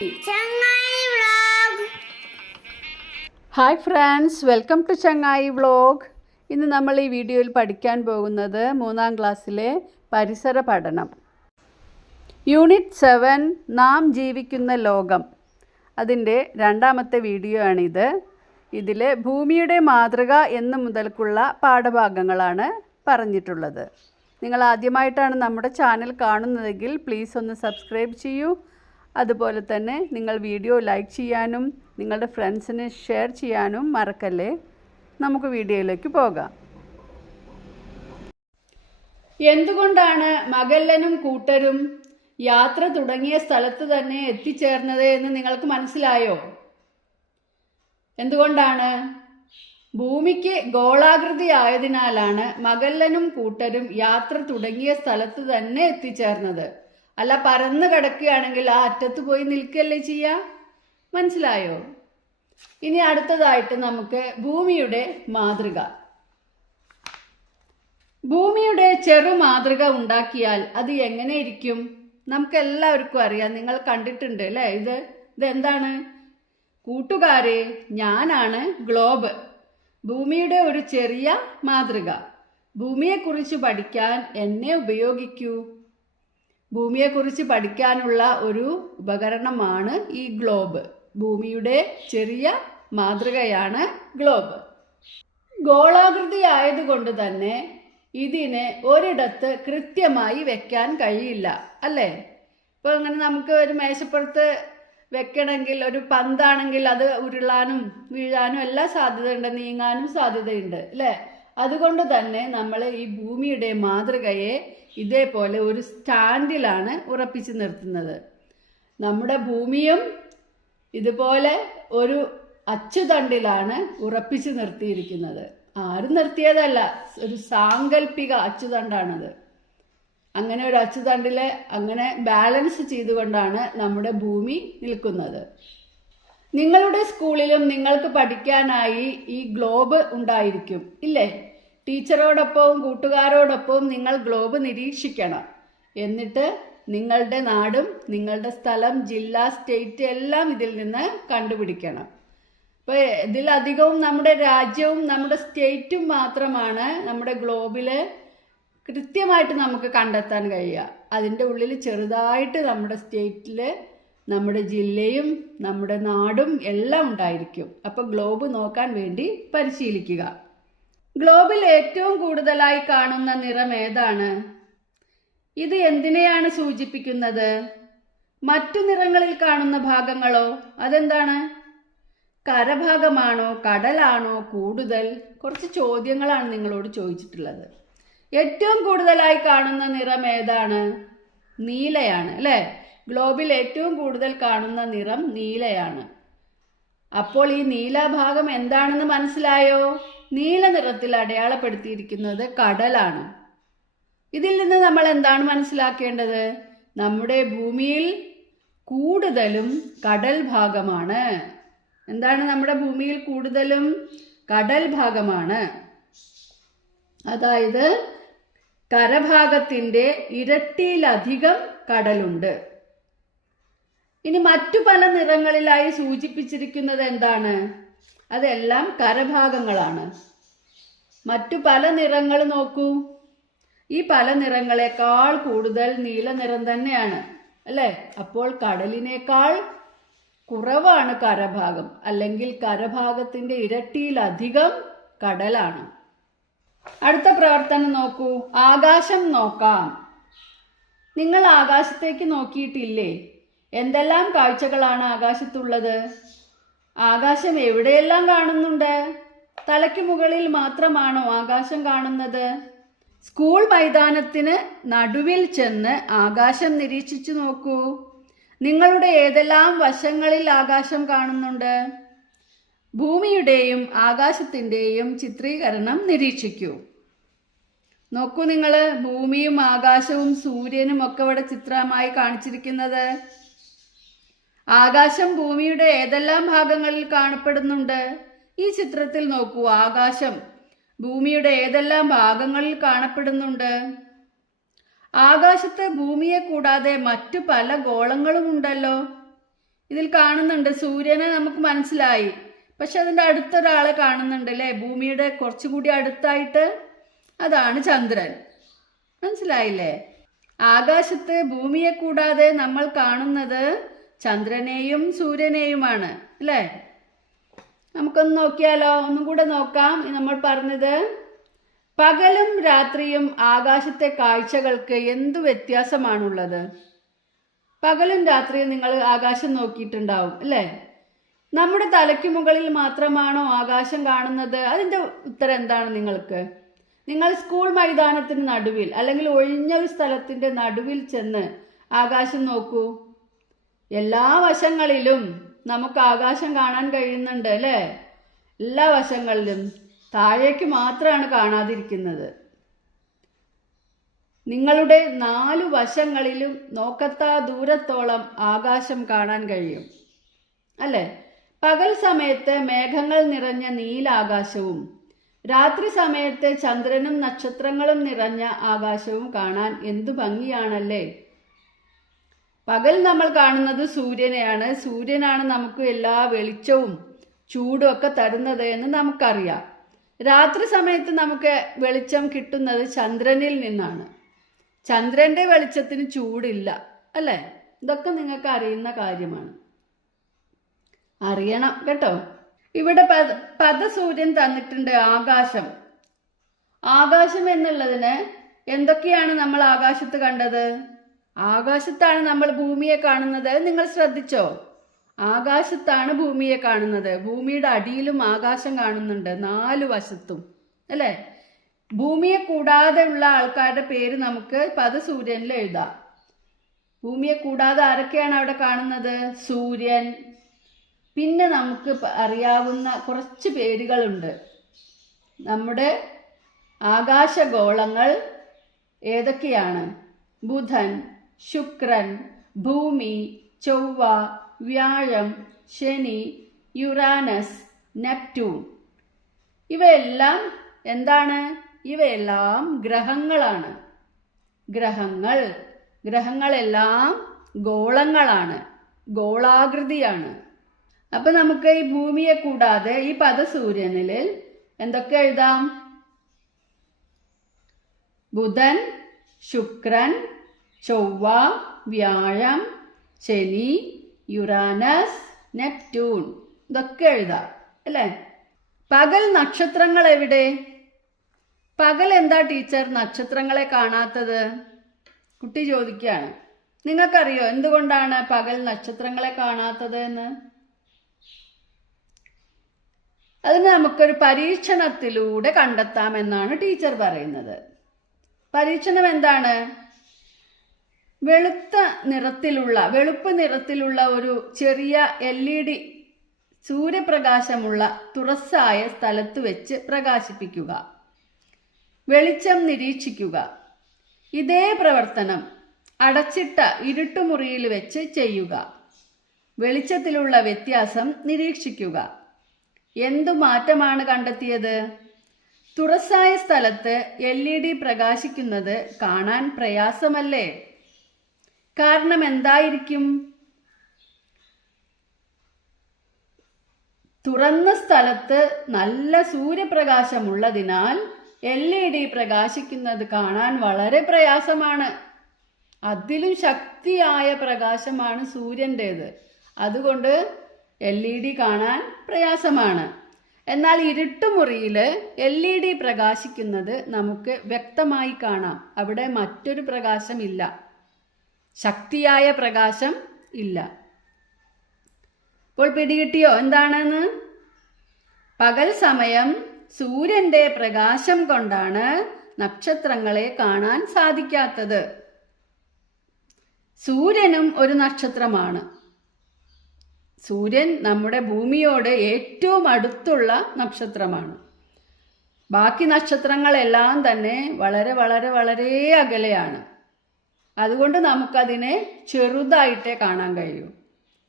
ചങ്ങായി vlog. Hi friends, welcome to ചങ്ങായി vlog. ഇന്ന് നമ്മൾ ഈ വീഡിയോയിൽ പഠിക്കാൻ പോകുന്നത് 3ാം ക്ലാസ്സിലെ പരിസര പഠനം. യൂണിറ്റ് 7 നാം ജീവിക്കുന്ന ലോകം. അതിൻ്റെ 2ാമത്തെ വീഡിയോ ആണിത്. ഇതിൽ ഭൂമിയുടെ മാതൃക എന്ന് മുതൽക്കുള്ള പാഠഭാഗങ്ങളാണ് പറഞ്ഞിട്ടുള്ളത്. നിങ്ങൾ ആദ്യമായിട്ടാണ് നമ്മുടെ ചാനൽ കാണുന്നതെങ്കിൽ പ്ലീസ് ഒന്ന് സബ്സ്ക്രൈബ് ചെയ്യൂ. അതുപോലെ തന്നെ നിങ്ങൾ വീഡിയോ ലൈക്ക് ചെയ്യാനും നിങ്ങളുടെ ഫ്രണ്ട്സിന് ഷെയർ ചെയ്യാനും മറക്കല്ലേ. നമുക്ക് വീഡിയോയിലേക്ക് പോകാം. എന്തുകൊണ്ടാണ് മഗല്ലനും കൂട്ടരും യാത്ര തുടങ്ങിയ സ്ഥലത്ത് തന്നെ എത്തിച്ചേർന്നത് എന്ന് നിങ്ങൾക്ക് മനസ്സിലായോ? എന്തുകൊണ്ടാണ്? ഭൂമിക്ക് ഗോളാകൃതി ആയതിനാലാണ് മഗല്ലനും കൂട്ടരും യാത്ര തുടങ്ങിയ സ്ഥലത്ത് തന്നെ എത്തിച്ചേർന്നത്. അല്ല, പരന്ന് കിടക്കുകയാണെങ്കിൽ ആ അറ്റത്ത് പോയി നിൽക്കുകയല്ലേ ചെയ്യുക. മനസ്സിലായോ? ഇനി അടുത്തതായിട്ട് നമുക്ക് ഭൂമിയുടെ മാതൃക. ഭൂമിയുടെ ചെറു മാതൃക ഉണ്ടാക്കിയാൽ അത് എങ്ങനെ ഇരിക്കും? നമുക്ക് എല്ലാവർക്കും അറിയാം, നിങ്ങൾ കണ്ടിട്ടുണ്ട് അല്ലേ? ഇതെന്താണ്? കൂട്ടുകാരെ, ഞാനാണ് ഗ്ലോബ്, ഭൂമിയുടെ ഒരു ചെറിയ മാതൃക. ഭൂമിയെക്കുറിച്ച് പഠിക്കാൻ എന്നെ ഉപയോഗിക്കൂ. ഭൂമിയെക്കുറിച്ച് പഠിക്കാനുള്ള ഒരു ഉപകരണമാണ് ഈ ഗ്ലോബ്. ഭൂമിയുടെ ചെറിയ മാതൃകയാണ് ഗ്ലോബ്. ഗോളാകൃതി ആയതുകൊണ്ട് തന്നെ ഇതിനെ ഒരിടത്ത് കൃത്യമായി വെക്കാൻ കഴിയില്ല, അല്ലേ? ഇപ്പോൾ അങ്ങനെ നമുക്ക് ഒരു മേശപ്പുറത്ത് വെക്കണമെങ്കിൽ, ഒരു പന്താണെങ്കിൽ അത് ഉരുളാനും വീഴാനും എല്ലാം സാധ്യതയുണ്ട്, നീങ്ങാനും സാധ്യതയുണ്ട്, അല്ലേ? അതുകൊണ്ട് തന്നെ നമ്മൾ ഈ ഭൂമിയുടെ മാതൃകയെ ഇതേപോലെ ഒരു സ്റ്റാൻഡിലാണ് ഉറപ്പിച്ചു നിർത്തുന്നത്. നമ്മുടെ ഭൂമിയും ഇതുപോലെ ഒരു അച്ചുതണ്ടിലാണ് ഉറപ്പിച്ചു നിർത്തിയിരിക്കുന്നത്. ആരും നിർത്തിയതല്ല, ഒരു സാങ്കല്പിക അച്ചുതണ്ടാണത്. അങ്ങനെ ഒരു അച്ചുതണ്ടിൽ അങ്ങനെ ബാലൻസ് ചെയ്തുകൊണ്ടാണ് നമ്മുടെ ഭൂമി നിൽക്കുന്നത്. നിങ്ങളുടെ സ്കൂളിലും നിങ്ങൾക്ക് പഠിക്കാനായി ഈ ഗ്ലോബ് ഉണ്ടായിരിക്കും, ഇല്ലേ? ടീച്ചറോടൊപ്പവും കൂട്ടുകാരോടൊപ്പവും നിങ്ങൾ ഗ്ലോബ് നിരീക്ഷിക്കണം. എന്നിട്ട് നിങ്ങളുടെ നാടും നിങ്ങളുടെ സ്ഥലം, ജില്ല, സ്റ്റേറ്റ് എല്ലാം ഇതിൽ നിന്ന് കണ്ടുപിടിക്കണം. ഇപ്പോൾ ഇതിലധികവും നമ്മുടെ രാജ്യവും നമ്മുടെ സ്റ്റേറ്റും മാത്രമാണ് നമ്മുടെ ഗ്ലോബിൽ കൃത്യമായിട്ട് നമുക്ക് കണ്ടെത്താൻ കഴിയുക. അതിൻ്റെ ഉള്ളിൽ ചെറുതായിട്ട് നമ്മുടെ സ്റ്റേറ്റിൽ നമ്മുടെ ജില്ലയും നമ്മുടെ നാടും എല്ലാം ഉണ്ടായിരിക്കും. അപ്പോൾ ഗ്ലോബ് നോക്കാൻ വേണ്ടി പരിശീലിക്കുക. ഗ്ലോബിൽ ഏറ്റവും കൂടുതലായി കാണുന്ന നിറം ഏതാണ്? ഇത് എന്തിനെയാണ് സൂചിപ്പിക്കുന്നത്? മറ്റു നിറങ്ങളിൽ കാണുന്ന ഭാഗങ്ങളോ? അതെന്താണ്? കരഭാഗമാണോ കടലാണോ കൂടുതൽ? കുറച്ച് ചോദ്യങ്ങളാണ് നിങ്ങളോട് ചോദിച്ചിട്ടുള്ളത്. ഏറ്റവും കൂടുതലായി കാണുന്ന നിറം ഏതാണ്? നീലയാണ്, അല്ലേ? ഗ്ലോബിൽ ഏറ്റവും കൂടുതൽ കാണുന്ന നിറം നീലയാണ്. അപ്പോൾ ഈ നീലഭാഗം എന്താണെന്ന് മനസ്സിലായോ? നീല നിറത്തിൽ അടയാളപ്പെടുത്തിയിരിക്കുന്നത് കടലാണ്. ഇതിൽ നിന്ന് നമ്മൾ എന്താണ് മനസ്സിലാക്കേണ്ടത്? നമ്മുടെ ഭൂമിയിൽ കൂടുതലും കടൽ ഭാഗമാണ്. എന്താണ്? നമ്മുടെ ഭൂമിയിൽ കൂടുതലും കടൽ ഭാഗമാണ്. അതായത് കരഭാഗത്തിൻ്റെ ഇരട്ടിയിലധികം കടലുണ്ട്. ഇനി മറ്റു പല നിറങ്ങളിലായി സൂചിപ്പിച്ചിരിക്കുന്നത് എന്താണ്? അതെല്ലാം കരഭാഗങ്ങളാണ്. മറ്റു പല നിറങ്ങൾ നോക്കൂ. ഈ പല നിറങ്ങളെക്കാൾ കൂടുതൽ നീല നിറം തന്നെയാണ്, അല്ലേ? അപ്പോൾ കടലിനേക്കാൾ കുറവാണ് കരഭാഗം, അല്ലെങ്കിൽ കരഭാഗത്തിൻ്റെ ഇരട്ടിയിലധികം കടലാണ്. അടുത്ത പ്രവർത്തനം നോക്കൂ. ആകാശം നോക്കാം. നിങ്ങൾ ആകാശത്തേക്ക് നോക്കിയിട്ടില്ലേ? എന്തെല്ലാം കാഴ്ചകളാണ് ആകാശത്തുള്ളത്? ആകാശം എവിടെയെല്ലാം കാണുന്നുണ്ട്? തലയ്ക്ക് മുകളിൽ മാത്രമാണോ ആകാശം കാണുന്നത്? സ്കൂൾ മൈതാനത്തിന് നടുവിൽ ചെന്ന് ആകാശം നിരീക്ഷിച്ചു നോക്കൂ. നിങ്ങളുടെ ഏതെല്ലാം വശങ്ങളിൽ ആകാശം കാണുന്നുണ്ട്? ഭൂമിയുടെയും ആകാശത്തിൻ്റെയും ചിത്രീകരണം നിരീക്ഷിക്കൂ. നോക്കൂ, നിങ്ങൾ ഭൂമിയും ആകാശവും സൂര്യനും ഒക്കെ ഇവിടെ ചിത്രമായി കാണിച്ചിരിക്കുന്നത്. ആകാശം ഭൂമിയുടെ ഏതെല്ലാം ഭാഗങ്ങളിൽ കാണപ്പെടുന്നുണ്ട്? ഈ ചിത്രത്തിൽ നോക്കൂ. ആകാശം ഭൂമിയുടെ ഏതെല്ലാം ഭാഗങ്ങളിൽ കാണപ്പെടുന്നുണ്ട്? ആകാശത്ത് ഭൂമിയെ കൂടാതെ മറ്റു പല ഗോളങ്ങളും ഉണ്ടല്ലോ. ഇതിൽ കാണുന്നുണ്ട് സൂര്യനെ നമുക്ക് മനസ്സിലായി. പക്ഷെ അതിൻ്റെ അടുത്തൊരാളെ കാണുന്നുണ്ട് അല്ലേ, ഭൂമിയുടെ കുറച്ചുകൂടി അടുത്തായിട്ട്. അതാണ് ചന്ദ്രൻ. മനസ്സിലായില്ലേ? ആകാശത്ത് ഭൂമിയെ കൂടാതെ നമ്മൾ കാണുന്നത് ചന്ദ്രനെയും സൂര്യനെയുമാണ് അല്ലേ? നമുക്കൊന്ന് നോക്കിയാലോ, ഒന്നും കൂടെ നോക്കാം. നമ്മൾ പറഞ്ഞത് പകലും രാത്രിയും ആകാശത്തെ കാഴ്ചകൾക്ക് എന്തു വ്യത്യാസമാണുള്ളത്? പകലും രാത്രിയും നിങ്ങൾ ആകാശം നോക്കിയിട്ടുണ്ടാവും അല്ലേ? നമ്മുടെ തലയ്ക്ക് മുകളിൽ മാത്രമാണോ ആകാശം കാണുന്നത്? അതിൻ്റെ ഉത്തരം എന്താണ് നിങ്ങൾക്ക്? നിങ്ങൾ സ്കൂൾ മൈതാനത്തിന് നടുവിൽ അല്ലെങ്കിൽ ഒഴിഞ്ഞ ഒരു സ്ഥലത്തിൻ്റെ നടുവിൽ ചെന്ന് ആകാശം നോക്കൂ. എല്ലാ വശങ്ങളിലും നമുക്ക് ആകാശം കാണാൻ കഴിയുന്നുണ്ട് അല്ലേ? എല്ലാ വശങ്ങളിലും. താഴേക്ക് മാത്രമാണ് കാണാതിരിക്കുന്നത്. നിങ്ങളുടെ 4 വശങ്ങളിലും നോക്കത്താ ദൂരത്തോളം ആകാശം കാണാൻ കഴിയും അല്ലേ? പകൽ സമയത്ത് മേഘങ്ങൾ നിറഞ്ഞ നീലാകാശവും രാത്രി സമയത്ത് ചന്ദ്രനും നക്ഷത്രങ്ങളും നിറഞ്ഞ ആകാശവും കാണാൻ എന്തു ഭംഗിയാണല്ലേ? പകൽ നമ്മൾ കാണുന്നത് സൂര്യനെയാണ്. സൂര്യനാണ് നമുക്ക് എല്ലാ വെളിച്ചവും ചൂടും ഒക്കെ തരുന്നത് എന്ന് നമുക്കറിയാം. രാത്രി സമയത്ത് നമുക്ക് വെളിച്ചം കിട്ടുന്നത് ചന്ദ്രനിൽ നിന്നാണ്. ചന്ദ്രന്റെ വെളിച്ചത്തിന് ചൂടില്ല അല്ലേ? ഇതൊക്കെ നിങ്ങൾക്ക് അറിയുന്ന കാര്യമാണ്. അറിയണം കേട്ടോ. ഇവിടെ പദസൂര്യൻ തന്നിട്ടുണ്ട് ആകാശം. ആകാശം എന്നുള്ളതിന് എന്തൊക്കെയാണ് നമ്മൾ ആകാശത്ത് കണ്ടത്? ആകാശത്താണ് നമ്മൾ ഭൂമിയെ കാണുന്നത്. നിങ്ങൾ ശ്രദ്ധിച്ചോ? ആകാശത്താണ് ഭൂമിയെ കാണുന്നത്. ഭൂമിയുടെ അടിയിലും ആകാശം കാണുന്നുണ്ട് 4 വശത്തും അല്ലേ? ഭൂമിയെ കൂടാതെ ഉള്ള ആൾക്കാരുടെ പേര് നമുക്ക് പദസൂര്യനിൽ എഴുതാം. ഭൂമിയെ കൂടാതെ ആരൊക്കെയാണ് അവിടെ കാണുന്നത്? സൂര്യൻ. പിന്നെ നമുക്ക് അറിയാവുന്ന കുറച്ച് പേരുകളുണ്ട്. നമ്മുടെ ആകാശഗോളങ്ങൾ ഏതൊക്കെയാണ്? ബുധൻ, ശുക്രൻ, ഭൂമി, ചൊവ്വ, വ്യാഴം, ശനി, യുറാനസ്, നെപ്റ്റ്യൂൺ. ഇവയെല്ലാം എന്താണ്? ഇവയെല്ലാം ഗ്രഹങ്ങളാണ്. ഗ്രഹങ്ങളെല്ലാം ഗോളങ്ങളാണ്, ഗോളാകൃതിയാണ്. അപ്പൊ നമുക്ക് ഈ ഭൂമിയെ കൂടാതെ ഈ പദസൂര്യനിൽ എന്തൊക്കെ എഴുതാം? ബുധൻ, ശുക്രൻ, ചൊവ്വ, വ്യാഴം, ശനി, യുറാനസ്, നെപ്റ്റ്യൂൺ. ഇതൊക്കെ എഴുതാം അല്ലേ? പകൽ നക്ഷത്രങ്ങൾ എവിടെ? പകൽ എന്താ ടീച്ചർ നക്ഷത്രങ്ങളെ കാണാത്തത്? കുട്ടി ചോദിക്കുകയാണ്. നിങ്ങൾക്കറിയോ എന്തുകൊണ്ടാണ് പകൽ നക്ഷത്രങ്ങളെ കാണാത്തത് എന്ന്? അതിന് നമുക്കൊരു പരീക്ഷണത്തിലൂടെ കണ്ടെത്താമെന്നാണ് ടീച്ചർ പറയുന്നത്. പരീക്ഷണം എന്താണ്? വെളുപ്പ് നിറത്തിലുള്ള ഒരു ചെറിയ LED സൂര്യപ്രകാശമുള്ള തുറസ്സായ സ്ഥലത്ത് വെച്ച് പ്രകാശിപ്പിക്കുക. വെളിച്ചം നിരീക്ഷിക്കുക. ഇതേ പ്രവർത്തനം അടച്ചിട്ട ഇരുട്ടുമുറിയിൽ വെച്ച് ചെയ്യുക. വെളിച്ചത്തിലുള്ള വ്യത്യാസം നിരീക്ഷിക്കുക. എന്തു മാറ്റമാണ് കണ്ടെത്തിയത്? തുറസ്സായ സ്ഥലത്ത് LED പ്രകാശിക്കുന്നത് കാണാൻ പ്രയാസമല്ലേ? കാരണം എന്തായിരിക്കും? തുറന്ന സ്ഥലത്ത് നല്ല സൂര്യപ്രകാശമുള്ളതിനാൽ LED പ്രകാശിക്കുന്നത് കാണാൻ വളരെ പ്രയാസമാണ്. അതിലും ശക്തിയായ പ്രകാശമാണ് സൂര്യൻ്റേത്. അതുകൊണ്ട് LED കാണാൻ പ്രയാസമാണ്. എന്നാൽ ഇരുട്ടുമുറിയിൽ LED പ്രകാശിക്കുന്നത് നമുക്ക് വ്യക്തമായി കാണാം. അവിടെ മറ്റൊരു പ്രകാശം ഇല്ല, ശക്തിയായ പ്രകാശം ഇല്ല. അപ്പോൾ പിടികിട്ടിയോ എന്താണെന്ന്? പകൽ സമയം സൂര്യന്റെ പ്രകാശം കൊണ്ടാണ് നക്ഷത്രങ്ങളെ കാണാൻ സാധിക്കാത്തത്. സൂര്യനും ഒരു നക്ഷത്രമാണ്. സൂര്യൻ നമ്മുടെ ഭൂമിയോട് ഏറ്റവും അടുത്തുള്ള നക്ഷത്രമാണ്. ബാക്കി നക്ഷത്രങ്ങളെല്ലാം തന്നെ വളരെ വളരെ വളരെ അകലെയാണ്. അതുകൊണ്ട് നമുക്കതിനെ ചെറുതായിട്ടേ കാണാൻ കഴിയൂ.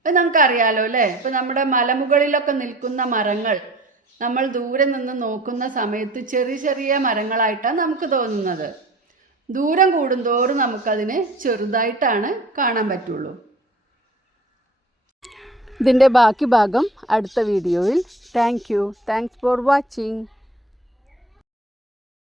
അത് നമുക്കറിയാലോ അല്ലേ? ഇപ്പം നമ്മുടെ മലമുകളിലൊക്കെ നിൽക്കുന്ന മരങ്ങൾ നമ്മൾ ദൂരെ നിന്ന് നോക്കുന്ന സമയത്ത് ചെറിയ ചെറിയ മരങ്ങളായിട്ടാണ് നമുക്ക് തോന്നുന്നത്. ദൂരം കൂടുന്തോറും നമുക്കതിനെ ചെറുതായിട്ടാണ് കാണാൻ പറ്റുള്ളൂ. ഇതിൻ്റെ ബാക്കി ഭാഗം അടുത്ത വീഡിയോയിൽ. Thanks for watching.